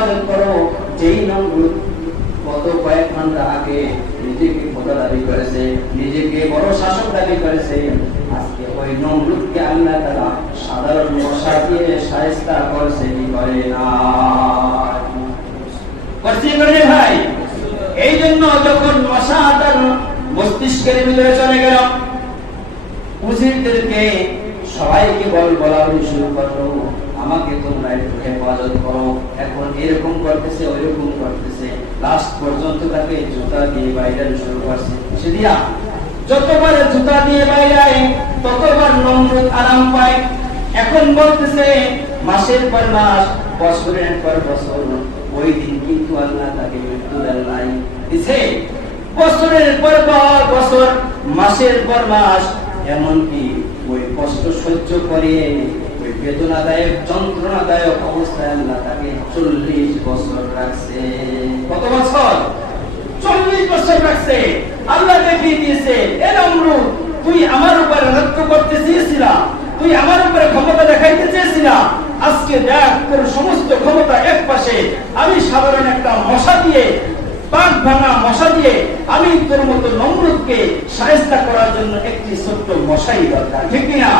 হেফাজত করো। যেই নমরুদ কত কয়েক ঘন্টা আগে নিজেকে খোদা দাবি করেছে, নিজেকে বড় শাসক দাবি করেছে, আজকে ওই নমরুদকে আল্লাহ তাআলা সাধারণ মশা দিয়ে শায়েস্তা করছে কি করে না? করছে করে ভাই। এই জন্য যখন মশা তার মস্তিষ্কের ভিতরে চলে গেল, উজিরদেরকে সবাইকে বলা শুরু করলো, আমাকে তোমরা একটু হেফাজত করো। এখন এরকম করতেছে, ওইরকম করতেছে, লাস্ট পর্যন্ত তাকে জুতা দিয়ে বাইরে শুরু করছে। সেদিয়া যতবার জুতা দিয়ে বাইরে ততবার নমরুদ আরাম পায়। এখন বলতেছে মাসের পর মাস, বছরের পর বছর, ওই দিন কিন্তু আল্লাহ তাকে মৃত্যু দেন নাই, দিছে বছরের পর বছর, মাসের পর মাস, এমনকি ওই কষ্ট সহ্য করে ওই বেদনাদায়ক যন্ত্রণাদায়ক অবস্থায় আল্লাহ তাকে 40 বছর রাখছে। কত বছর? 40 বছর রাখছে। আল্লাহ দেখিয়ে দিয়েছে, এ নমরুদ, তুই আমার উপরে রাজত্ব করতে চেয়েছিলা, তুই আমার উপরে ক্ষমতা দেখাইতে চেয়েছিলা, আজকে দেখ তোর সমস্ত ক্ষমতা এক পাশে, আমি সাধারণ একটা মশা দিয়ে, পাক ভাঙা মশা দিয়ে আমি তোর মতো নমরুদকে শায়েস্তা করার জন্য একটি ছোট্ট মশাই দরকার, ঠিক কিনা?